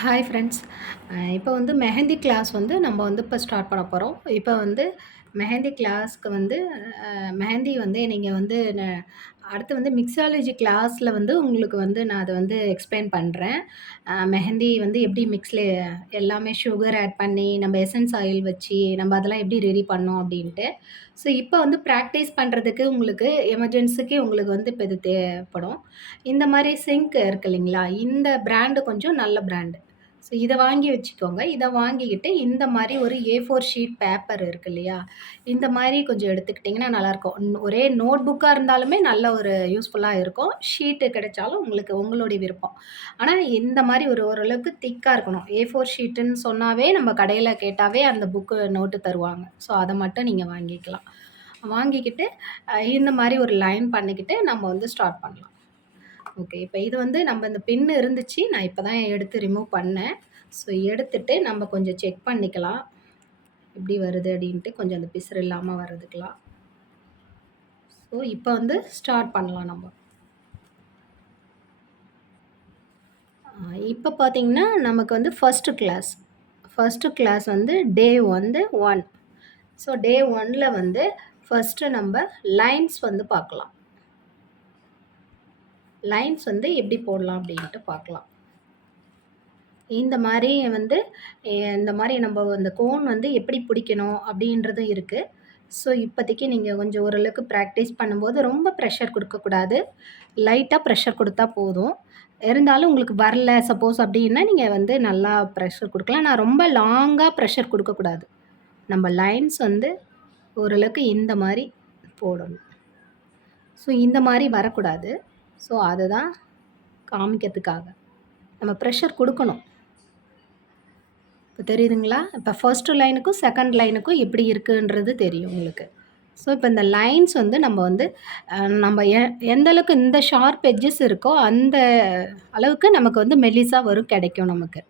Hi friends இப்போ வந்து mehndi class வந்து நம்ம வந்து இப்போ ஸ்டார்ட் பண்ண போகிறோம் இப்போ வந்து மெஹந்தி கிளாஸ்க்கு வந்து மெஹந்தி வந்து நீங்கள் வந்து ந- அடுத்து வந்து மிக்ஸாலஜி கிளாஸில் வந்து உங்களுக்கு வந்து நான் அதை வந்து எக்ஸ்பிளைன் பண்ணுறேன் மெஹந்தி வந்து எப்படி மிக்ஸில் எல்லாமே சுகர் ஆட் பண்ணி நம்ம எசன்ஸ் ஆயில் வச்சு நம்ம அதெல்லாம் எப்படி ரெடி பண்ணோம் அப்படின்ட்டு. ஸோ இப்போ வந்து ப்ராக்டிஸ் பண்ணுறதுக்கு உங்களுக்கு எமர்ஜென்சிக்கு உங்களுக்கு வந்து இப்போ இது தேவைப்படும். இந்த மாதிரி சிங்க் இருக்கு இல்லைங்களா? இந்த பிராண்டு கொஞ்சம் நல்ல பிராண்டு ஸோ இதை வாங்கி வச்சுக்கோங்க. இதை வாங்கிக்கிட்டு இந்த மாதிரி ஒரு ஏ ஃபோர் ஷீட் பேப்பர் இருக்கு இல்லையா இந்த மாதிரி கொஞ்சம் எடுத்துக்கிட்டிங்கன்னா நல்லாயிருக்கும். ஒரே நோட் புக்காக இருந்தாலுமே நல்ல ஒரு யூஸ்ஃபுல்லாக இருக்கும். ஷீட்டு கிடைச்சாலும் உங்களுக்கு உங்களுடைய விருப்பம். ஆனால் இந்த மாதிரி ஒரு ஓரளவுக்கு திக்காக இருக்கணும். ஏ ஃபோர் ஷீட்டுன்னு சொன்னாவே நம்ம கடையில் கேட்டாவே அந்த புக்கு நோட்டு தருவாங்க. ஸோ அதை மட்டும் நீங்கள் வாங்கிக்கலாம். வாங்கிக்கிட்டு இந்த மாதிரி ஒரு லைன் பண்ணிக்கிட்டு நம்ம வந்து ஸ்டார்ட் பண்ணலாம். ஓகே இப்போ இது வந்து நம்ம இந்த பின் இருந்துச்சு நான் இப்போ தான் எடுத்து ரிமூவ் பண்ணேன். ஸோ எடுத்துட்டு நம்ம கொஞ்சம் செக் பண்ணிக்கலாம். எப்படி வருது அப்படின்ட்டு கொஞ்சம் அந்த பிசுறு இல்லாமல் வர்றதுக்கலாம் ஸோ இப்போ வந்து ஸ்டார்ட் பண்ணலாம் நம்ம. இப்போ பார்த்தீங்கன்னா நமக்கு வந்து ஃபஸ்ட்டு கிளாஸ் ஃபஸ்ட்டு கிளாஸ் வந்து டே வந்து ஒன் ஸோ டே ஒனில் வந்து ஃபஸ்ட்டு நம்ம லைன்ஸ் வந்து பார்க்கலாம். லைன்ஸ் வந்து எப்படி போடலாம் அப்படின்ட்டு பார்க்கலாம். இந்த மாதிரி வந்து இந்த மாதிரி நம்ம அந்த கோன் வந்து எப்படி பிடிக்கணும் அப்படின்றதும் இருக்குது ஸோ இப்போதைக்கு நீங்கள் கொஞ்சம் ஓரளவுக்கு ப்ராக்டிஸ் பண்ணும்போது ரொம்ப ப்ரெஷர் கொடுக்கக்கூடாது. லைட்டாக ப்ரெஷர் கொடுத்தா போதும். இருந்தாலும் உங்களுக்கு வரல சப்போஸ் அப்படின்னா நீங்கள் வந்து நல்லா ப்ரெஷர் கொடுக்கலாம். நான் ரொம்ப லாங்காக ப்ரெஷர் கொடுக்கக்கூடாது. நம்ம லைன்ஸ் வந்து ஓரளவுக்கு இந்த மாதிரி போடணும். ஸோ இந்த மாதிரி வரக்கூடாது. ஸோ அதை தான் காமிக்கிறதுக்காக. நம்ம ப்ரெஷர் கொடுக்கணும். இப்போ தெரியுதுங்களா? இப்போ ஃபர்ஸ்ட் லைனுக்கும் செகண்ட் லைனுக்கும் எப்படி இருக்குன்றது தெரியும் உங்களுக்கு. ஸோ இப்போ இந்த லைன்ஸ் வந்து நம்ம வந்து நம்ம எ எந்தளவுக்கு இந்த ஷார்ப் எட்ஜஸ் இருக்கோ அந்த அளவுக்கு நமக்கு வந்து மெல்லிஸாக வரும் கிடைக்கும் நமக்கு.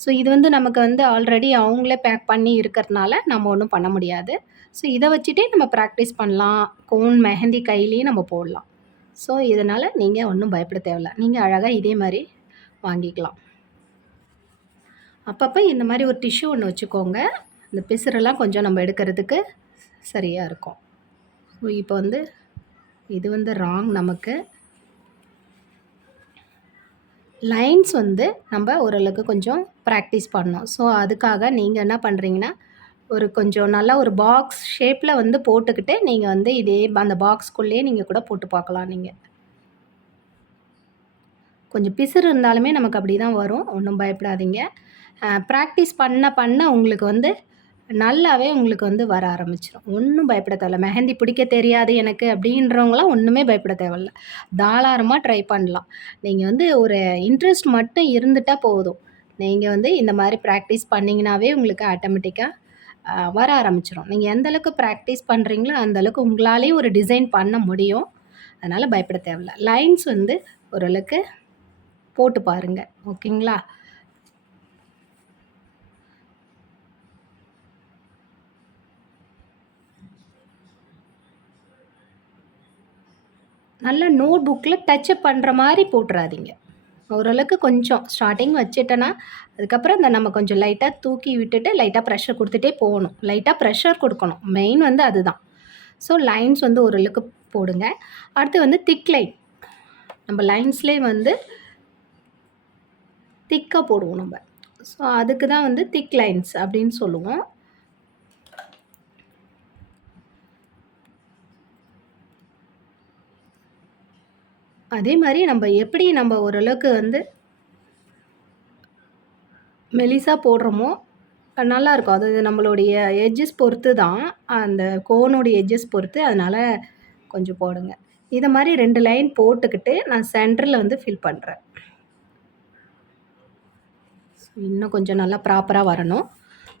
ஸோ இது வந்து நமக்கு வந்து ஆல்ரெடி அவங்களே பேக் பண்ணி இருக்கிறதுனால நம்ம ஒன்றும் பண்ண முடியாது. ஸோ இதை வச்சுட்டே நம்ம ப்ராக்டிஸ் பண்ணலாம். கோன் மெஹந்தி கையிலையும் நம்ம போடலாம். ஸோ இதனால் நீங்கள் ஒன்றும் பயப்பட தேவையில்ல. நீங்கள் அழகாக இதே மாதிரி வாங்கிக்கலாம். அப்பப்போ இந்த மாதிரி ஒரு டிஷ்யூ ஒன்று வச்சுக்கோங்க. இந்த பிசுறெல்லாம் கொஞ்சம் நம்ம எடுக்கிறதுக்கு சரியாக இருக்கும். இப்போ வந்து இது வந்து ராங் நமக்கு. லைன்ஸ் வந்து நம்ம ஓரளவுக்கு கொஞ்சம் ப்ராக்டிஸ் பண்ணோம் ஸோ அதுக்காக நீங்கள் என்ன பண்ணுறீங்கன்னா ஒரு கொஞ்சம் நல்லா ஒரு பாக்ஸ் ஷேப்பில் வந்து போட்டுக்கிட்டு நீங்கள் வந்து இதே அந்த பாக்ஸ்க்குள்ளேயே நீங்கள் கூட போட்டு பார்க்கலாம் நீங்கள் கொஞ்சம் பிசுறு இருந்தாலுமே நமக்கு அப்படி தான் வரும். ஒன்றும் பயப்படாதீங்க. ப்ராக்டிஸ் பண்ண பண்ண உங்களுக்கு வந்து நல்லாவே உங்களுக்கு வந்து வர ஆரம்பிச்சிடும் ஒன்றும் பயப்பட தேவையில்ல. மெஹந்தி பிடிக்க தெரியாது எனக்கு அப்படின்றவங்களாம் ஒன்றுமே பயப்பட தேவையில்ல. தாராளமாக ட்ரை பண்ணலாம். நீங்கள் வந்து ஒரு இன்ட்ரெஸ்ட் மட்டும் இருந்துட்டால் போதும். நீங்கள் வந்து இந்த மாதிரி ப்ராக்டிஸ் பண்ணிங்கனாவே உங்களுக்கு ஆட்டோமேட்டிக்காக வர ஆரம்பிச்சிடும் நீங்கள் எந்த அளவுக்கு ப்ராக்டிஸ் பண்ணுறீங்களோ அந்த அளவுக்கு உங்களாலேயும் ஒரு டிசைன் பண்ண முடியும். அதனால் பயப்பட தேவையில்ல. லைன்ஸ் வந்து ஓரளவுக்கு போட்டு பாருங்கள் ஓகேங்களா? நல்ல நோட் புக்கில் டச்சப் பண்ணுற மாதிரி போட்டுறாதீங்க. ஓரளவுக்கு கொஞ்சம் ஸ்டார்டிங் வச்சுட்டேன்னா அதுக்கப்புறம் இந்த நம்ம கொஞ்சம் லைட்டாக தூக்கி விட்டுட்டு லைட்டாக ப்ரெஷர் கொடுத்துட்டே போகணும். லைட்டாக ப்ரெஷர் கொடுக்கணும். மெயின் வந்து அதுதான். ஸோ லைன்ஸ் வந்து ஓரளவுக்கு போடுங்க. அடுத்து வந்து திக் லைன் நம்ம லைன்ஸ்லேயே வந்து திக்காக போடுவோம் நம்ம. ஸோ அதுக்கு தான் வந்து திக் லைன்ஸ் அப்படின்னு சொல்லுவோம். அதே மாதிரி நம்ம எப்படி நம்ம ஓரளவுக்கு வந்து மெலிசாக போடுறோமோ நல்லாயிருக்கும் அது நம்மளுடைய எட்ஜஸ் பொறுத்து தான். அந்த கோனுடைய எட்ஜஸ் பொறுத்து அதனால் கொஞ்சம் போடுங்க. இதை மாதிரி ரெண்டு லைன் போட்டுக்கிட்டு நான் சென்டரில் வந்து ஃபில் பண்ணுறேன் இன்னும் கொஞ்சம் நல்லா ப்ராப்பராக வரணும்.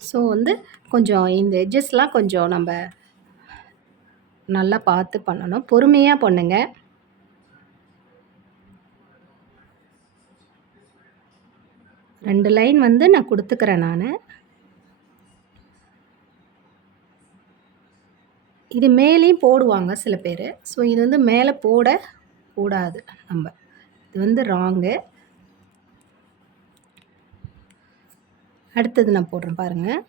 ஸோ வந்து கொஞ்சம் இந்த எட்ஜஸ்லாம் கொஞ்சம் நம்ம நல்லா பார்த்து பண்ணணும். பொறுமையாக பண்ணுங்கள் ரெண்டு லைன் வந்து நான் கொடுத்துக்கிறேன் நான். இது மேலேயும் போடுவாங்க சில பேர். ஸோ இது வந்து மேலே போட கூடாது நம்ம. இது வந்து ராங்கு அடுத்தது நான் போடுறேன் பாருங்கள்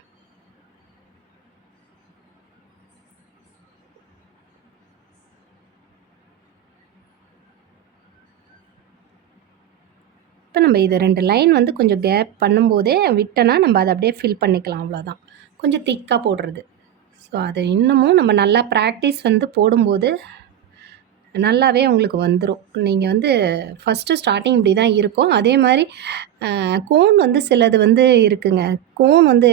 இப்போ நம்ம இது ரெண்டு லைன் வந்து கொஞ்சம் கேப் பண்ணும்போதே விட்டோன்னா நம்ம அதை அப்படியே ஃபில் பண்ணிக்கலாம் அவ்வளோதான் கொஞ்சம் திக்காக போடுறது. ஸோ அதை இன்னமும் நம்ம நல்லா ப்ராக்டிஸ் வந்து போடும்போது நல்லாவே உங்களுக்கு வந்துடும் நீங்கள் வந்து ஃபஸ்ட்டு ஸ்டார்டிங் இப்படி தான் இருக்கும். அதே மாதிரி கோன் வந்து சிலது வந்து இருக்குங்க. கோன் வந்து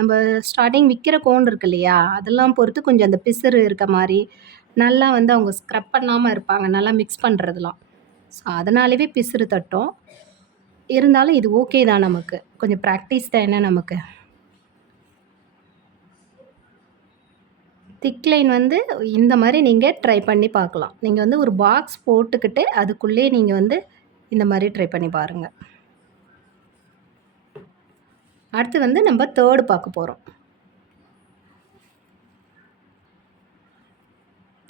நம்ம ஸ்டார்டிங் விற்கிற கோன் இருக்கு இல்லையா? அதெல்லாம் பொறுத்து கொஞ்சம் அந்த பிசுறு இருக்க மாதிரி நல்லா வந்து அவங்க ஸ்க்ரப் பண்ணாமல் இருப்பாங்க. நல்லா மிக்ஸ் பண்ணுறதுலாம் ஸோ அதனாலவே பிசுறு தட்டும். இருந்தாலும் இது ஓகே தான் நமக்கு. கொஞ்சம் ப்ராக்டிஸ் தான் என்ன நமக்கு? திக் லைன் வந்து இந்த மாதிரி நீங்கள் ட்ரை பண்ணி பார்க்கலாம். நீங்கள் வந்து ஒரு பாக்ஸ் போட்டுக்கிட்டு அதுக்குள்ளே நீங்கள் வந்து இந்த மாதிரி ட்ரை பண்ணி பாருங்கள் அடுத்து வந்து நம்ம தேர்டு பார்க்க போகிறோம்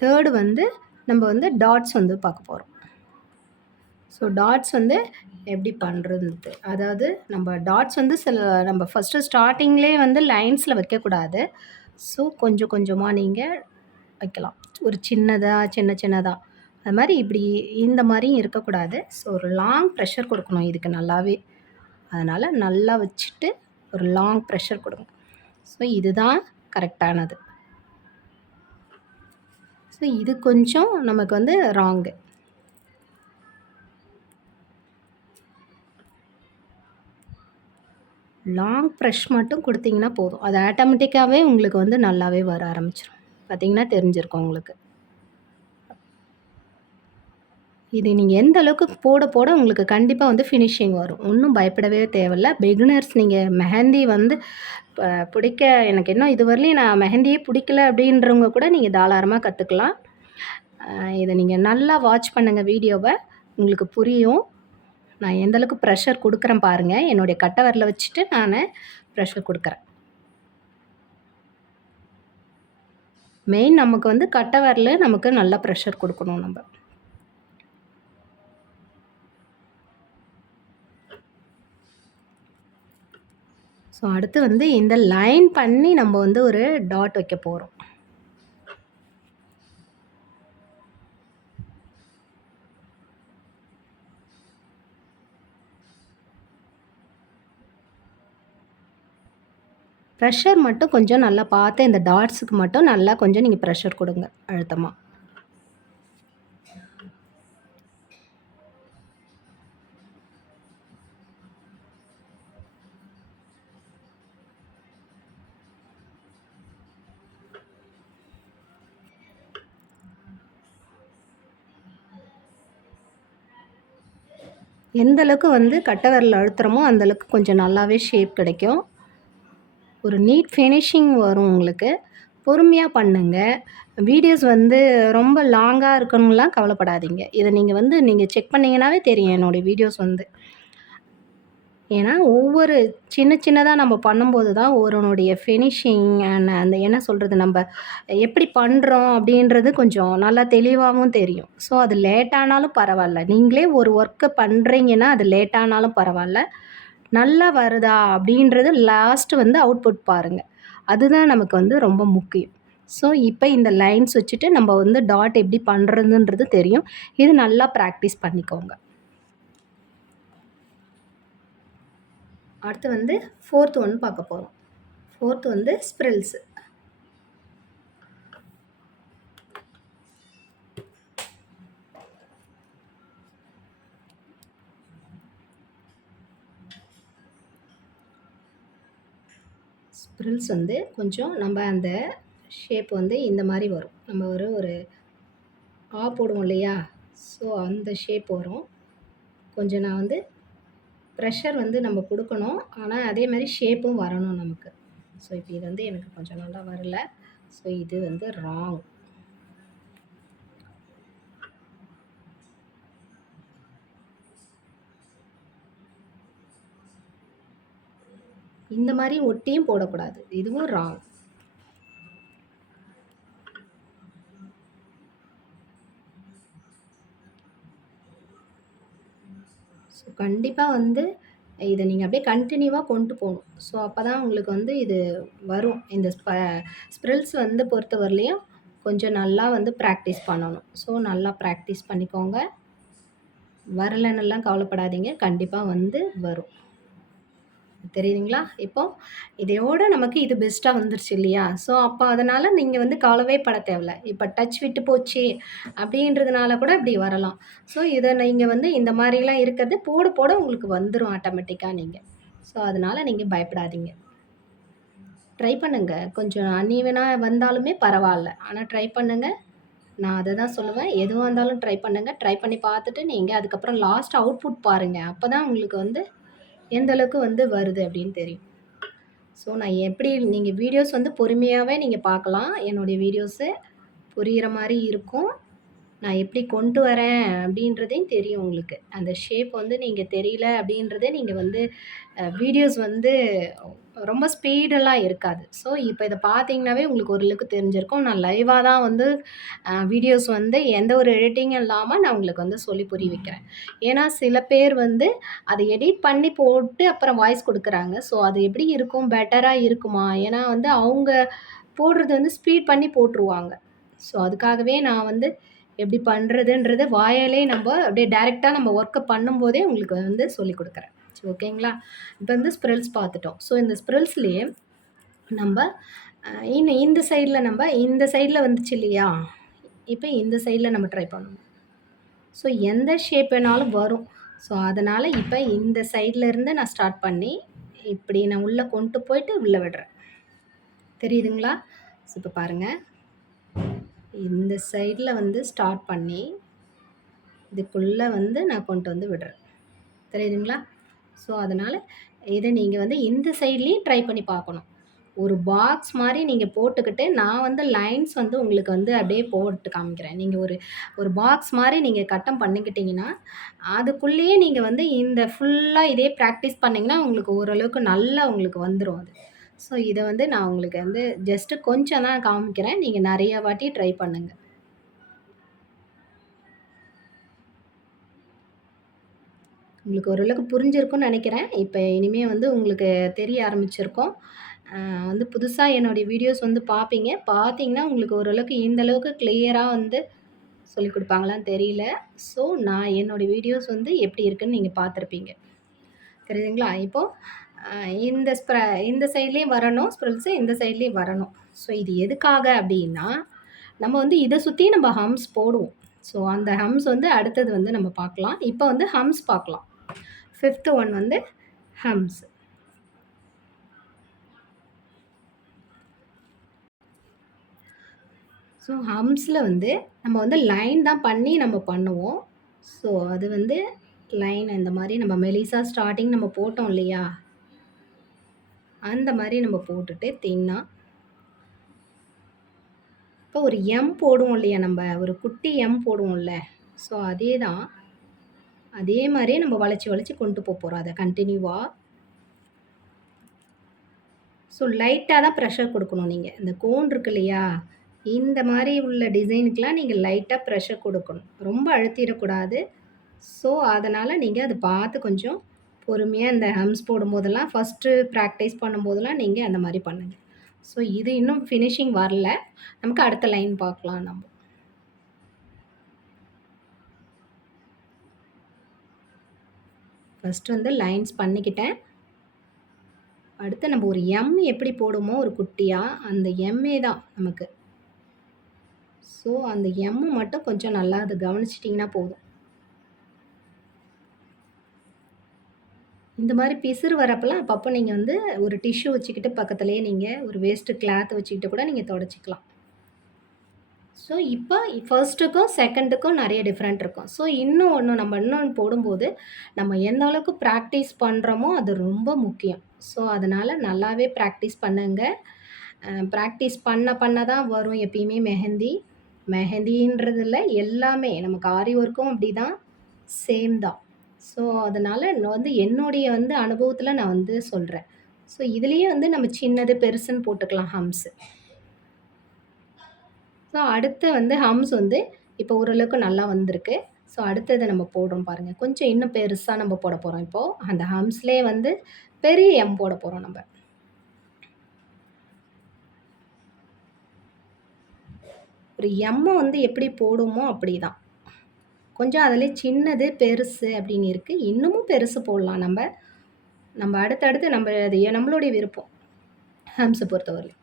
தேர்டு வந்து நம்ம வந்து டாட்ஸ் வந்து பார்க்க போகிறோம் ஸோ டாட்ஸ் வந்து எப்படி பண்ணுறது அதாவது நம்ம டாட்ஸ் வந்து சில நம்ம ஃபஸ்ட்டு ஸ்டார்டிங்லேயே வந்து லைன்ஸில் வைக்கக்கூடாது. ஸோ கொஞ்சம் கொஞ்சமாக நீங்கள் வைக்கலாம். ஒரு சின்னதாக சின்ன சின்னதாக அது மாதிரி இப்படி இந்த மாதிரியும் இருக்கக்கூடாது. ஸோ ஒரு லாங் ப்ரெஷர் கொடுக்கணும் இதுக்கு நல்லாவே. அதனால் நல்லா வச்சுட்டு ஒரு லாங் ப்ரெஷர் கொடுங்க. ஸோ இதுதான் கரெக்டானது ஸோ இது கொஞ்சம் நமக்கு வந்து ராங்கு லாங் ப்ரெஷ் மட்டும் கொடுத்தீங்கன்னா போதும். அது ஆட்டோமேட்டிக்காகவே உங்களுக்கு வந்து நல்லாவே வர ஆரம்பிச்சிடும் பார்த்தீங்கன்னா தெரிஞ்சிருக்கும் உங்களுக்கு. இது நீங்கள் எந்த அளவுக்கு போட போட உங்களுக்கு கண்டிப்பாக வந்து ஃபினிஷிங் வரும். ஒன்றும் பயப்படவே தேவையில்ல. பிகினர்ஸ் நீங்கள் மெஹந்தி வந்து பிடிக்க எனக்கு இன்னும் இது வரலையும் நான் மெஹந்தியே பிடிக்கல அப்படின்றவங்க கூட நீங்கள் தாராளமாக கற்றுக்கலாம் இதை நீங்கள் நல்லா வாட்ச் பண்ணுங்கள் வீடியோவை உங்களுக்கு புரியும். நான் எந்தளவுக்கு ப்ரெஷர் கொடுக்குறேன் பாருங்கள் என்னுடைய கட்டவரில் வச்சுட்டு நான் ப்ரெஷர் கொடுக்குறேன். மெயின் நமக்கு வந்து கட்டவரில் நமக்கு நல்லா ப்ரெஷர் கொடுக்கணும் நம்ம. ஸோ அடுத்து வந்து இந்த லைன் பண்ணி நம்ம வந்து ஒரு டாட் வைக்க போகிறோம் ப்ரெஷர் மட்டும் கொஞ்சம் நல்லா பார்த்து இந்த டாட்ஸுக்கு மட்டும் நல்லா கொஞ்சம் நீங்கள் ப்ரெஷர் கொடுங்க அழுத்தமாக எந்த அளவுக்கு வந்து கட்டை விரல் அழுத்துறமோ அந்தளவுக்கு கொஞ்சம் நல்லாவே ஷேப் கிடைக்கும். ஒரு நீட் ஃபினிஷிங் வரும் உங்களுக்கு. பொறுமையாக பண்ணுங்கள் வீடியோஸ் வந்து ரொம்ப லாங்காக இருக்கணும்லாம் கவலைப்படாதீங்க. இதை நீங்கள் வந்து நீங்கள் செக் பண்ணிங்கனாவே தெரியும் என்னுடைய வீடியோஸ் வந்து. ஏன்னா ஒவ்வொரு சின்ன சின்னதாக நம்ம பண்ணும்போது தான் ஒருவனுடைய ஃபினிஷிங் அண்ட் அந்த என்ன சொல்கிறது நம்ம எப்படி பண்ணுறோம் அப்படின்றது கொஞ்சம் நல்லா தெளிவாகவும் தெரியும். ஸோ அது லேட்டானாலும் பரவாயில்ல. நீங்களே ஒரு ஒர்க்கை பண்ணுறீங்கன்னா அது லேட்டானாலும் பரவாயில்ல. நல்லா வருதா அப்படின்றது லாஸ்ட்டு வந்து அவுட்புட் பாருங்கள் அதுதான் நமக்கு வந்து ரொம்ப முக்கியம். ஸோ இப்போ இந்த லைன்ஸ் வச்சுட்டு நம்ம வந்து டாட் எப்படி பண்ணுறதுன்றது தெரியும். இது நல்லா ப்ராக்டிஸ் பண்ணிக்கோங்க. அடுத்து வந்து ஃபோர்த் ஒன் பார்க்க போகிறோம் ஃபோர்த்து வந்து ஸ்ப்ரில்ஸு ஸ்ப்ரில்ஸ் வந்து கொஞ்சம் நம்ம அந்த ஷேப் வந்து இந்த மாதிரி வரும். நம்ம ஒரு ஒரு ஆ போடுவோம் இல்லையா? ஸோ அந்த ஷேப் வரும். கொஞ்சம் நான் வந்து ப்ரெஷர் வந்து நம்ம கொடுக்கணும். ஆனால் அதே மாதிரி ஷேப்பும் வரணும் நமக்கு. ஸோ இப்போ இது வந்து எனக்கு கொஞ்சம் நல்லா வரல. ஸோ இது வந்து ராங். இந்த மாதிரி ஒட்டியும் போடக்கூடாது இதுவும் ராங் ஸோ கண்டிப்பாக வந்து இதை நீங்கள் அப்படியே கண்டினியூவாக கொண்டு போகணும் ஸோ அப்பதான் உங்களுக்கு வந்து இது வரும். இந்த ஸ்ப ஸ்ப்ரில்ஸ் வந்து பொறுத்தவரையிலையும் கொஞ்சம் நல்லா வந்து ப்ராக்டிஸ் பண்ணணும். ஸோ நல்லா ப்ராக்டிஸ் பண்ணிக்கோங்க. வரலன்னுலாம் கவலைப்படாதீங்க. கண்டிப்பாக வந்து வரும். தெரியுதுங்களா? இப்போ இதையோட நமக்கு இது பெஸ்ட்டாக வந்துருச்சு இல்லையா? ஸோ அப்போ அதனால் நீங்கள் வந்து காலவே பட தேவையில்ல. இப்போ டச் விட்டு போச்சு அப்படின்றதுனால கூட இப்படி வரலாம். ஸோ இதை நீங்கள் வந்து இந்த மாதிரிலாம் இருக்கிறது போட போட உங்களுக்கு வந்துடும் ஆட்டோமேட்டிக்காக நீங்கள் ஸோ அதனால் நீங்கள் பயப்படாதீங்க. ட்ரை பண்ணுங்கள் கொஞ்சம் அன்ஈவனா வந்தாலுமே பரவாயில்ல ஆனால் ட்ரை பண்ணுங்கள் நான் அதை தான் சொல்லுவேன். எதுவாக இருந்தாலும் ட்ரை பண்ணுங்கள் ட்ரை பண்ணி பார்த்துட்டு நீங்கள் அதுக்கப்புறம் லாஸ்ட் அவுட்புட் பாருங்கள் அப்போ தான் உங்களுக்கு வந்து எந்த அளவுக்கு வந்து வருது அப்படின்னு தெரியும். ஸோ நான் எப்படி நீங்கள் வீடியோஸ் வந்து பொறுமையாகவே நீங்கள் பார்க்கலாம். என்னுடைய வீடியோஸு புரிகிற மாதிரி இருக்கும். நான் எப்படி கொண்டு வரேன் அப்படின்றதையும் தெரியும் உங்களுக்கு. அந்த ஷேப் வந்து நீங்கள் தெரியல அப்படின்றதே நீங்கள் வந்து வீடியோஸ் வந்து ரொம்ப ஸ்பீடெல்லாம் இருக்காது. ஸோ இப்போ இதை பார்த்தீங்கன்னாவே உங்களுக்கு ஓரளவுக்கு தெரிஞ்சிருக்கும். நான் லைவாக தான் வந்து வீடியோஸ் வந்து எந்த ஒரு எடிட்டிங்கும் இல்லாமல் நான் உங்களுக்கு வந்து சொல்லி புரிய வைக்கிறேன். ஏன்னா சில பேர் வந்து அதை எடிட் பண்ணி போட்டு அப்புறம் வாய்ஸ் கொடுக்குறாங்க ஸோ அது எப்படி இருக்கும்? பெட்டராக இருக்குமா? ஏன்னா வந்து அவங்க போடுறது வந்து ஸ்பீட் பண்ணி போட்டுருவாங்க. ஸோ அதுக்காகவே நான் வந்து எப்படி பண்ணுறதுன்றது வாயாலே நம்ம அப்படியே டைரெக்டாக நம்ம ஒர்க்கை பண்ணும்போதே உங்களுக்கு வந்து சொல்லிக் கொடுக்குறேன் சரி ஓகேங்களா? இப்போ வந்து ஸ்ப்ரில்ஸ் பார்த்துட்டோம். ஸோ இந்த ஸ்ப்ரில்ஸ்லயே நம்ம இன்னும் இந்த சைடில் நம்ம இந்த சைடில் வந்துச்சு இல்லையா? இப்போ இந்த சைடில் நம்ம ட்ரை பண்ணணும். ஸோ எந்த ஷேப் வேணாலும் வரும். ஸோ அதனால் இப்போ இந்த சைடில் இருந்து நான் ஸ்டார்ட் பண்ணி, இப்படி நான் உள்ளே கொண்டு போயிட்டு உள்ளே விடுறேன். தெரியுதுங்களா? ஸோ இப்போ பாருங்கள் இந்த சைடில் வந்து ஸ்டார்ட் பண்ணி, இதுக்குள்ளே வந்து நான் கொண்டு வந்து விடுறேன். தெரியுதுங்களா? ஸோ அதனால் இதை நீங்கள் வந்து இந்த சைட்லேயும் ட்ரை பண்ணி பார்க்கணும். ஒரு பாக்ஸ் மாதிரி நீங்கள் போட்டுக்கிட்டு, நான் வந்து லைன்ஸ் வந்து உங்களுக்கு வந்து அப்படியே போட்டு காமிக்கிறேன். நீங்கள் ஒரு ஒரு பாக்ஸ் மாதிரி நீங்கள் கட்டம் பண்ணிக்கிட்டிங்கன்னா அதுக்குள்ளேயே நீங்கள் வந்து இந்த ஃபுல்லாக இதே ப்ராக்டிஸ் பண்ணிங்கன்னா உங்களுக்கு ஓரளவுக்கு நல்லா உங்களுக்கு வந்துடும் அது. ஸோ இதை வந்து நான் உங்களுக்கு வந்து ஜஸ்ட்டு கொஞ்சம் தான் காமிக்கிறேன். நீங்கள் நிறைய வாட்டி ட்ரை பண்ணுங்கள் உங்களுக்கு ஓரளவுக்கு புரிஞ்சிருக்கும்னு நினைக்கிறேன் இப்போ இனிமேல் வந்து உங்களுக்கு தெரிய ஆரம்பிச்சிருக்கோம் வந்து புதுசாக என்னுடைய வீடியோஸ் வந்து பார்ப்பீங்க. பார்த்தீங்கன்னா, உங்களுக்கு ஓரளவுக்கு இந்த அளவுக்கு வந்து சொல்லிக் கொடுப்பாங்களான்னு தெரியல. ஸோ நான் என்னோட வீடியோஸ் வந்து எப்படி இருக்குன்னு நீங்கள் பார்த்துருப்பீங்க. தெரியுதுங்களா? இப்போது இந்த ஸ்ப்ர இந்த சைட்லேயும் வரணும் ஸ்ப்ரில்ஸு, இந்த சைட்லேயும் வரணும். ஸோ இது எதுக்காக அப்படின்னா, நம்ம வந்து இதை சுற்றி நம்ம ஹம்ஸ் போடுவோம். ஸோ அந்த ஹம்ஸ் வந்து அடுத்தது வந்து நம்ம பார்க்கலாம். இப்போ வந்து ஹம்ஸ் பார்க்கலாம். ஃபிஃப்த்து ஒன் வந்து ஹம்ஸ். ஸோ ஹம்ஸில் வந்து நம்ம வந்து லைன் தான் பண்ணி நம்ம பண்ணுவோம். ஸோ அது வந்து லைன் இந்த மாதிரி நம்ம மெலிசா ஸ்டார்டிங் நம்ம போட்டோம் இல்லையா? அந்த மாதிரி நம்ம போட்டுட்டு தின்னா இப்போ ஒரு எம் போடுவோம் இல்லையா நம்ம ஒரு குட்டி எம் போடுவோம்ல. ஸோ அதே தான். அதே மாதிரியே நம்ம வளைச்சி வளைச்சி கொண்டு போகிறோம் அதை கண்டினியூவாக ஸோ லைட்டாக தான் ப்ரெஷர் கொடுக்கணும் நீங்கள் இந்த கோன் இருக்கு இல்லையா? இந்த மாதிரி உள்ள டிசைனுக்கெலாம் நீங்கள் லைட்டாக ப்ரெஷர் கொடுக்கணும். ரொம்ப அழுத்திடக்கூடாது. ஸோ அதனால் நீங்கள் அதை பார்த்து கொஞ்சம் பொறுமையாக இந்த ஹம்ஸ் போடும்போதெல்லாம் ஃபஸ்ட்டு ப்ராக்டிஸ் பண்ணும்போதெல்லாம் நீங்கள் அந்த மாதிரி பண்ணுங்கள் ஸோ இது இன்னும் ஃபினிஷிங் வரல. நமக்கு அடுத்த லைன் பார்க்கலாம் நம்ம. ஃபஸ்ட்டு வந்து லைன்ஸ் பண்ணிக்கிட்டேன். அடுத்து நம்ம ஒரு எம் எப்படி போடுமோ ஒரு குட்டியாக அந்த எம்மே தான் நமக்கு. ஸோ அந்த எம்மு மட்டும் கொஞ்சம் நல்லா அதை கவனிச்சிட்டிங்கன்னா போதும். இந்த மாதிரி பிசுறு வரப்பெல்லாம் அப்பப்போ நீங்கள் வந்து ஒரு டிஷ்யூ வச்சுக்கிட்டு பக்கத்துலேயே நீங்கள் ஒரு வேஸ்ட்டு கிளாத் வச்சுக்கிட்டு கூட நீங்கள் தொடச்சிக்கலாம் ஸோ இப்போ ஃபர்ஸ்ட்டுக்கும், செகண்டுக்கும் நிறைய டிஃப்ரெண்ட் இருக்கும். ஸோ இன்னும் ஒன்று நம்ம இன்னொன்று போடும்போது, நம்ம எந்த அளவுக்கு ப்ராக்டிஸ் பண்ணுறோமோ அது ரொம்ப முக்கியம். ஸோ அதனால் நல்லாவே ப்ராக்டிஸ் பண்ணுங்க. ப்ராக்டிஸ் பண்ண பண்ண தான் வரும் எப்பயுமே மெஹந்தி. மெஹந்தின்றதில் எல்லாமே நமக்கு ஆரி ஒர்க்கும் அப்படிதான். சேம் தான். ஸோ அதனால் நான் வந்து என்னுடைய வந்து அனுபவத்தில் நான் வந்து சொல்கிறேன் ஸோ இதுலேயே வந்து நம்ம சின்னது, பெருசுன்னு போட்டுக்கலாம் ஹம்ஸு. ஸோ அடுத்து வந்து ஹம்ஸ் வந்து இப்போ ஓரளவுக்கு நல்லா வந்திருக்கு. ஸோ அடுத்தது நம்ம போடுறோம் பாருங்கள் கொஞ்சம் இன்னும் பெருசாக நம்ம போட போகிறோம் இப்போது அந்த ஹம்ஸ்லே வந்து பெரிய எம் போட போகிறோம் நம்ம ஒரு எம்மை வந்து எப்படி போடுவோமோ அப்படிதான். கொஞ்சம் அதிலயே சின்னது, பெருசு அப்படின்னு இருக்குது இன்னமும் பெருசு போடலாம் நம்ம நம்ம அடுத்தடுத்து நம்ம அது நம்மளுடைய விருப்பம். ஹம்ஸை பொறுத்தவரையும்.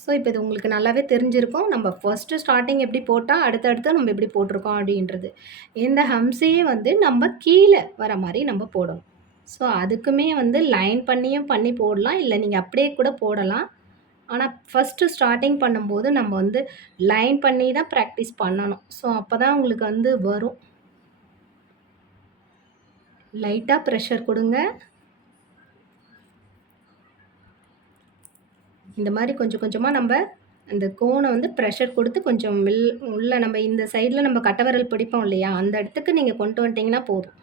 ஸோ இப்போ இது உங்களுக்கு நல்லாவே தெரிஞ்சிருக்கும். நம்ம ஃபர்ஸ்ட்டு ஸ்டார்டிங் எப்படி போட்டால் அடுத்தடுத்து நம்ம எப்படி போட்டிருக்கோம் அப்படின்றது. இந்த ஹம்சையே வந்து நம்ம கீழே வர மாதிரி நம்ம போடணும். ஸோ அதுக்குமே வந்து லைன் பண்ணியும் பண்ணி போடலாம். இல்லை நீங்கள் அப்படியே கூட போடலாம். ஆனால் ஃபஸ்ட்டு ஸ்டார்டிங் பண்ணும்போது நம்ம வந்து லைன் பண்ணி தான் ப்ராக்டிஸ் பண்ணணும். ஸோ அப்போ தான் உங்களுக்கு வந்து வரும். லைட்டாக ப்ரெஷர் கொடுங்க இந்த மாதிரி கொஞ்சம் கொஞ்சமாக நம்ம அந்த கோனை வந்து ப்ரெஷர் கொடுத்து கொஞ்சம் மெல் உள்ள நம்ம இந்த சைடில் நம்ம கட்டவரல் பிடிப்போம் இல்லையா? அந்த இடத்துக்கு நீங்கள் கொண்டு வந்துட்டிங்கன்னா போதும்.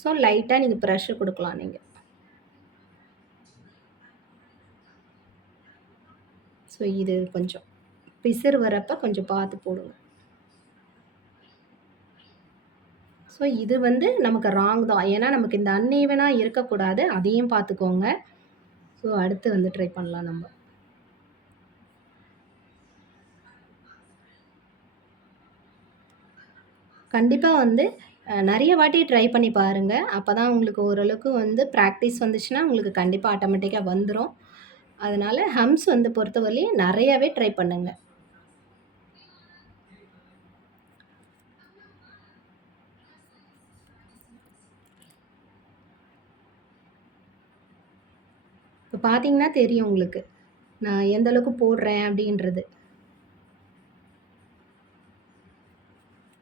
ஸோ லைட்டாக நீங்கள் ப்ரெஷர் கொடுக்கலாம் நீங்கள் ஸோ இது கொஞ்சம் பிசர் வரப்போ கொஞ்சம் பார்த்து போடுங்க. ஸோ இது வந்து நமக்கு ராங் தான். ஏன்னா நமக்கு இந்த அன்ஈவனா இருக்கக்கூடாது. அதையும் பார்த்துக்கோங்க. ஸோ அடுத்து வந்து ட்ரை பண்ணலாம் நம்ம கண்டிப்பாக வந்து நிறைய வாட்டி ட்ரை பண்ணி பாருங்கள் அப்போ தான் உங்களுக்கு ஓரளவுக்கு வந்து ப்ராக்டிஸ் வந்துச்சுன்னா, உங்களுக்கு கண்டிப்பாக ஆட்டோமேட்டிக்காக வந்துடும் அதனால் ஹம்ஸ் வந்து பொறுத்தவரையும் நிறையவே ட்ரை பண்ணுங்கள் இப்போ பார்த்தீங்கன்னா தெரியும் உங்களுக்கு. நான் எந்த அளவுக்கு போடுறேன் அப்படின்றது.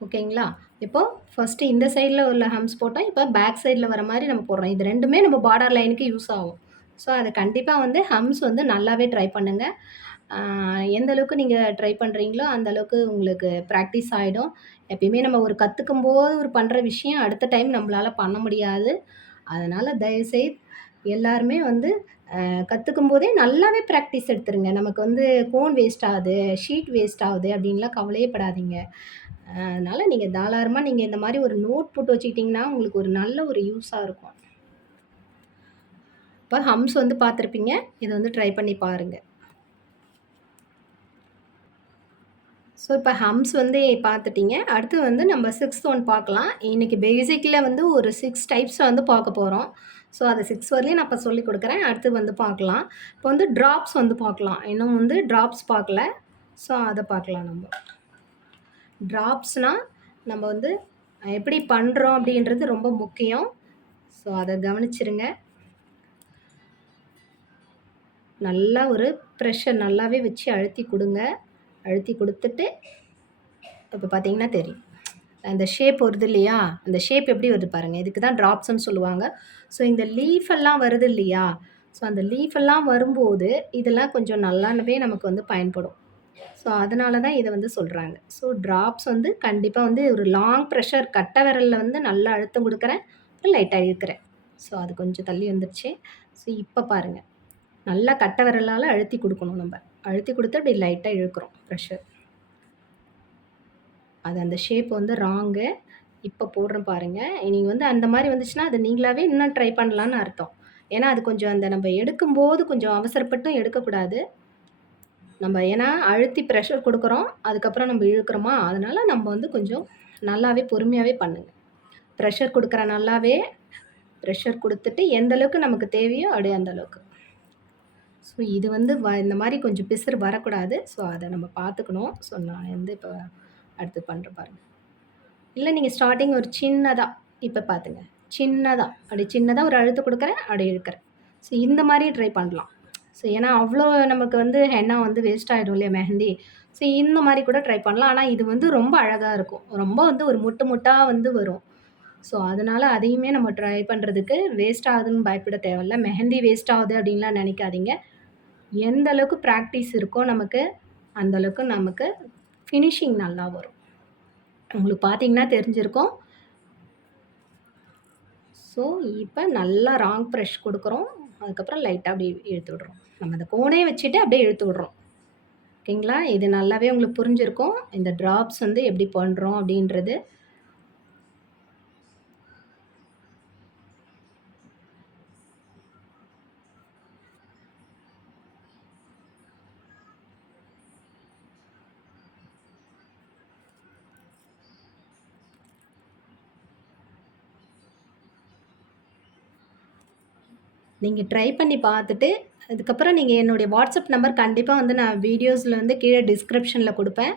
ஓகேங்களா? இப்போ ஃபஸ்ட்டு இந்த சைடில் உள்ள ஹம்ஸ் போட்டோம். இப்போ பேக் சைடில் வர மாதிரி நம்ம போடுறோம். இது ரெண்டுமே நம்ம பார்டர் லைனுக்கு யூஸ் ஆகும். ஸோ அதை கண்டிப்பாக வந்து ஹம்ஸ் வந்து நல்லாவே ட்ரை பண்ணுங்கள் எந்த அளவுக்கு நீங்கள் ட்ரை பண்ணுறீங்களோ அந்த அளவுக்கு உங்களுக்கு ப்ராக்டிஸ் ஆகிடும் எப்பயுமே நம்ம ஒரு கற்றுக்கும் போது ஒரு பண்ணுற விஷயம் அடுத்த டைம் நம்மளால் பண்ண முடியாது. அதனால் தயவுசெய்து எல்லாருமே வந்து கற்றுக்கும் போதே நல்லாவே ப்ராக்டிஸ் எடுத்துருங்க. நமக்கு வந்து கோன் வேஸ்ட் ஆகுது, ஷீட் வேஸ்ட் ஆகுது அப்படின்லாம் கவலையே படாதீங்க. அதனால் நீங்கள் தாராளமாக நீங்கள் இந்த மாதிரி ஒரு நோட் போட்டு வச்சுக்கிட்டிங்கன்னா உங்களுக்கு ஒரு நல்ல ஒரு யூஸாக இருக்கும். இப்போ ஹம்ஸ் வந்து பார்த்துருப்பீங்க. இதை வந்து ட்ரை பண்ணி பாருங்கள் ஸோ இப்போ ஹம்ஸ் வந்து பார்த்துட்டிங்க அடுத்து வந்து நம்ம சிக்ஸ்த் ஒன் பார்க்கலாம். இன்றைக்கி பேசிக்கில் வந்து ஒரு சிக்ஸ் டைப்ஸ் வந்து பார்க்க போகிறோம் ஸோ அதை சிக்ஸ் வரலையும் நான் இப்போ சொல்லிக் கொடுக்குறேன் அடுத்து வந்து பார்க்கலாம். இப்போ வந்து ட்ராப்ஸ் வந்து பார்க்கலாம். இன்னும் வந்து ட்ராப்ஸ் பார்க்கல. ஸோ அதை பார்க்கலாம் நம்ம ட்ராப்ஸ்னால் நம்ம வந்து எப்படி பண்ணுறோம் அப்படின்றது ரொம்ப முக்கியம். ஸோ அதை கவனிச்சிருங்க. நல்லா ஒரு ப்ரெஷர் நல்லாவே வச்சு அழுத்தி கொடுங்க அழுத்தி கொடுத்துட்டு இப்போ பார்த்தீங்கன்னா தெரியும். அந்த ஷேப் வருது இல்லையா? அந்த ஷேப் எப்படி வருது பாருங்கள் இதுக்கு தான் ட்ராப்ஸ்ன்னு சொல்லுவாங்க. ஸோ இந்த லீஃப் எல்லாம் வருது இல்லையா? ஸோ அந்த லீஃப் எல்லாம் வரும்போது, இதெல்லாம் கொஞ்சம் நல்லாவே நமக்கு வந்து பயன்படும். ஸோ அதனால தான் இதை வந்து சொல்கிறாங்க ஸோ ட்ராப்ஸ் வந்து கண்டிப்பாக வந்து ஒரு லாங் ப்ரெஷர் கட்டை விரலில் வந்து நல்லா அழுத்தம் கொடுக்குறேன் லைட்டாக இழுக்கிறேன். ஸோ அது கொஞ்சம் தள்ளி வந்துடுச்சு ஸோ இப்போ பாருங்கள் நல்லா கட்டை விரலால் அழுத்தி கொடுக்கணும் நம்ம அழுத்தி கொடுத்து அப்படி லைட்டாக இழுக்கிறோம் ப்ரெஷர் அது அந்த ஷேப் வந்து ராங்கு. இப்போ போடுறேன் பாருங்கள் நீங்கள் வந்து அந்த மாதிரி வந்துச்சுன்னா, அது நீங்களாவே இன்னும் ட்ரை பண்ணலான்னு அர்த்தம். ஏன்னா அது கொஞ்சம் அந்த நம்ம எடுக்கும்போது கொஞ்சம் அவசரப்பட்டும் எடுக்கக்கூடாது. நம்ம ஏன்னா அழுத்தி ப்ரெஷர் கொடுக்குறோம் அதுக்கப்புறம் நம்ம இழுக்கிறோமா, அதனால நம்ம வந்து கொஞ்சம் நல்லாவே பொறுமையாகவே பண்ணுங்க. ப்ரெஷர் கொடுக்குற நல்லாவே. ப்ரெஷர் கொடுத்துட்டு எந்த அளவுக்கு நமக்கு தேவையோ அப்படியே அந்த அளவுக்கு. ஸோ இது வந்து வ இந்த மாதிரி கொஞ்சம் பிசுறு வரக்கூடாது. ஸோ அதை நம்ம பார்த்துக்கணும். ஸோ நான் வந்து இப்போ அடுத்து பண்ணுற பாருங்கள் இல்லை நீங்கள் ஸ்டார்டிங் ஒரு சின்னதாக இப்போ பார்த்துங்க. சின்னதாக அப்படி சின்னதாக ஒரு அழுத்து கொடுக்குறேன் அப்படி இழுக்கிறேன். ஸோ இந்த மாதிரி ட்ரை பண்ணலாம். ஸோ ஏன்னா அவ்வளோ நமக்கு வந்து ஹென்னா வந்து வேஸ்ட் ஆகிடும் இல்லையா மெஹந்தி. ஸோ இந்த மாதிரி கூட ட்ரை பண்ணலாம். ஆனால் இது வந்து ரொம்ப அழகாக இருக்கும். ரொம்ப வந்து ஒரு முட்டு முட்டாக வந்து வரும். ஸோ அதனால் அதையுமே நம்ம ட்ரை பண்ணுறதுக்கு வேஸ்ட் ஆகுதுன்னு பயப்பட தேவையில்ல. மெஹந்தி வேஸ்ட் ஆகுது அப்படின்லாம் நினைக்காதீங்க எந்த அளவுக்கு ப்ராக்டிஸ் இருக்கோ நமக்கு, அந்த அளவுக்கு நமக்கு ஃபினிஷிங் நல்லா வரும். உங்களுக்கு பார்த்தீங்கன்னா தெரிஞ்சிருக்கும். ஸோ இப்போ நல்லா ராங் ப்ரெஷ் கொடுக்குறோம் அதுக்கப்புறம் லைட்டாக அப்படியே இழுத்து விடுறோம். நம்ம அந்த கோனே வச்சுட்டு அப்படியே இழுத்து விடுறோம். ஓகேங்களா? இது நல்லாவே உங்களுக்கு புரிஞ்சிருக்கும். இந்த ட்ராப்ஸ் வந்து எப்படி பண்ணுறோம் அப்படின்றது. நீங்கள் ட்ரை பண்ணி பார்த்துட்டு அதுக்கப்புறம் நீங்கள் என்னுடைய வாட்ஸ்அப் நம்பர் கண்டிப்பாக வந்து நான் வீடியோஸில் வந்து கீழே டிஸ்கிரிப்ஷனில் கொடுப்பேன்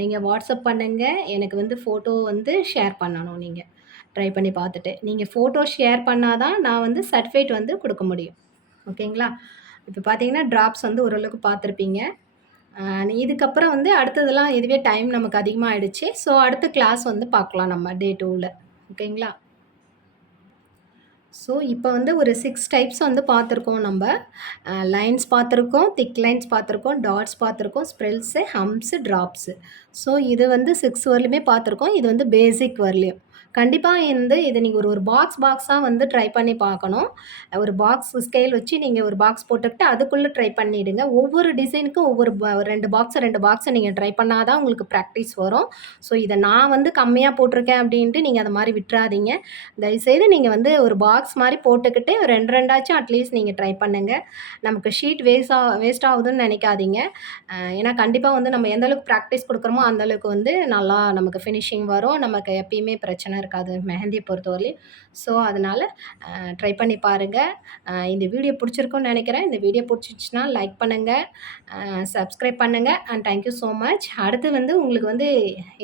நீங்கள் வாட்ஸ்அப் பண்ணுங்கள் எனக்கு வந்து ஃபோட்டோ வந்து ஷேர் பண்ணணும் நீங்கள் ட்ரை பண்ணி பார்த்துட்டு. நீங்கள் ஃபோட்டோ ஷேர் பண்ணால் தான் நான் வந்து சர்டிஃபிகேட் வந்து கொடுக்க முடியும். ஓகேங்களா? இப்போ பார்த்தீங்கன்னா, ட்ராப்ஸ் வந்து ஓரளவுக்கு பார்த்துருப்பீங்க. இதுக்கப்புறம் வந்து அடுத்ததெல்லாம் இதுவே டைம் நமக்கு அதிகமாக ஆகிடுச்சு ஸோ அடுத்த கிளாஸ் வந்து பார்க்கலாம் நம்ம டே டூவில் ஓகேங்களா? ஸோ இப்போ வந்து ஒரு சிக்ஸ் டைப்ஸ் வந்து பார்த்துருக்கோம் நம்ம லைன்ஸ் பார்த்துருக்கோம், திக் லைன்ஸ் பார்த்துருக்கோம், டாட்ஸ் பார்த்துருக்கோம், ஸ்ப்ரெல்ஸு, ஹம்ப்ஸு, ட்ராப்ஸு ஸோ இது வந்து சிக்ஸ் வரலையுமே பார்த்துருக்கோம். இது வந்து பேசிக் வரலையும். கண்டிப்பாக வந்து இதை நீங்கள் ஒரு ஒரு பாக்ஸ் பாக்ஸாக வந்து ட்ரை பண்ணி பார்க்கணும். ஒரு பாக்ஸ் ஸ்கேல் வச்சு நீங்கள் ஒரு பாக்ஸ் போட்டுக்கிட்டு அதுக்குள்ளே ட்ரை பண்ணிவிடுங்க ஒவ்வொரு டிசைனுக்கும் ஒவ்வொரு ரெண்டு பாக்ஸ் ரெண்டு பாக்ஸை நீங்கள் ட்ரை பண்ணால் தான் உங்களுக்கு ப்ராக்டிஸ் வரும். ஸோ இதை நான் வந்து கம்மியாக போட்டிருக்கேன் அப்படின்ட்டு நீங்கள் அதை மாதிரி விட்டுறாதீங்க தயவுசெய்து நீங்கள் வந்து ஒரு பாக்ஸ் மாதிரி போட்டுக்கிட்டு 2 2ஆச்சும் அட்லீஸ்ட் நீங்கள் ட்ரை பண்ணுங்கள் நமக்கு ஷீட் வேஸ்ட் ஆ வேஸ்ட் ஆகுதுன்னு நினைக்காதீங்க ஏன்னா கண்டிப்பாக வந்து நம்ம எந்தளவுக்கு ப்ராக்டிஸ் கொடுக்குறோமோ அந்தளவுக்கு அந்த அளவுக்கு வந்து நல்லா நமக்கு ஃபினிஷிங் வரும். நமக்கு எப்பயுமே பிரச்சனை இருக்காது மெஹந்தி பொறுத்தவரையிலையும் ஸோ அதனால் ட்ரை பண்ணி பாருங்கள் இந்த வீடியோ பிடிச்சிருக்குன்னு நினைக்கிறேன் இந்த வீடியோ புடிச்சிருச்சுனா லைக் பண்ணுங்கள் சப்ஸ்கிரைப் பண்ணுங்கள் and thank you so much. அடுத்து வந்து உங்களுக்கு வந்து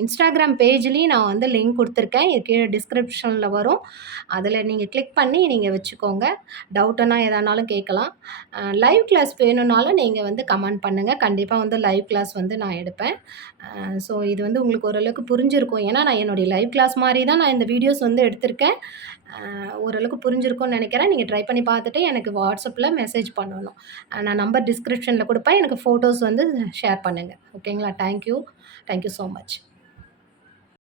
இன்ஸ்டாகிராம் பேஜ்லேயும் நான் வந்து லிங்க் கொடுத்துருக்கேன் இது கீழே டிஸ்கிரிப்ஷனில் வரும். அதில் நீங்கள் கிளிக் பண்ணி நீங்கள் வச்சுக்கோங்க. டவுட்டுன்னா எதானாலும் கேட்கலாம். லைவ் கிளாஸ் வேணும்னாலும் நீங்கள் வந்து கமெண்ட் பண்ணுங்கள் கண்டிப்பாக வந்து லைவ் கிளாஸ் வந்து நான் எடுப்பேன். ஸோ இது வந்து உங்களுக்கு ஓரளவுக்கு புரிஞ்சிருக்கும். ஏன்னா நான் என்னுடைய லைவ் கிளாஸ் மாதிரி தான் நான் இந்த வீடியோஸ் வந்து எடுத்திருக்கேன். ஓரளவுக்கு புரிஞ்சிருக்கும்னு நினைக்கிறேன் நீங்கள் ட்ரை பண்ணி பார்த்துட்டு எனக்கு வாட்ஸ்அப்பில் மெசேஜ் பண்ணணும். நான் நம்பர் டிஸ்கிரிப்ஷனில் கொடுப்பேன் எனக்கு ஃபோட்டோஸ் வந்து ஷேர் பண்ணுங்கள் ஓகேங்களா? Thank you. Thank you so much.